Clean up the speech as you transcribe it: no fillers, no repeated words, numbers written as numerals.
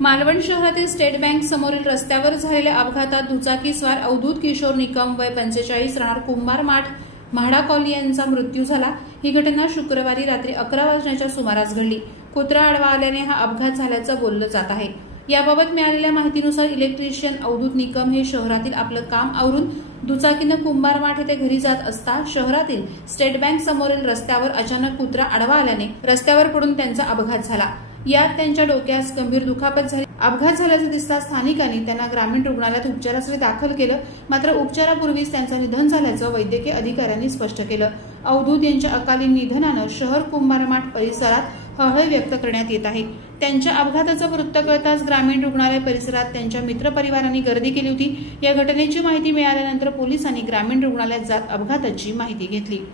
मालवण शहरातील state bank समोरील रस्त्यावर झालेल्या अपघातात दुचाकीस्वार अवधूत किशोर निकम वय 45 राहणार कुंभार माठ म्हाडा कॉलनी यांचा मृत्यू झाला। ही घटना शुक्रवारी रात्री 11 वाजण्याच्या सुमारास घडली। कुत्रा आडवा आल्याने हा अपघात झाल्याचं बोललं जात आहे। याबाबत मिळालेल्या माहितीनुसार इलेक्ट्रिशियन अवधूत निकम हे शहरातील आपलं काम आवरून दुचाकीनं कुंभार माठ येथे घरी जात असता शहरातील स्टेट बँक समोरील रस्त्यावर अचानक कुत्रा आडवा आल्याने रस्त्यावर पडून त्यांचा अपघात झाला। यात त्यांच्या डोक्यास गंभीर दुखापत झाली। अपघात झाल्याचं दिसताच स्थानिकांनी त्यांना ग्रामीण रुग्णालयात उपचारासाठी दाखल केलं, मात्र उपचारापूर्वीच त्यांचं निधन झाल्याचं वैद्यकीय अधिकाऱ्यांनी स्पष्ट केलं। अवधूत यांच्या अकाली निधनानं शहर कुंभारमाठ परिसरात हळहळ व्यक्त करण्यात येत आहे। त्यांच्या अपघाताचं वृत्त कळताच ग्रामीण रुग्णालय परिसरात त्यांच्या मित्रपरिवारांनी गर्दी केली होती। या घटनेची माहिती मिळाल्यानंतर पोलिसांनी ग्रामीण रुग्णालयात जात अपघाताची माहिती घेतली।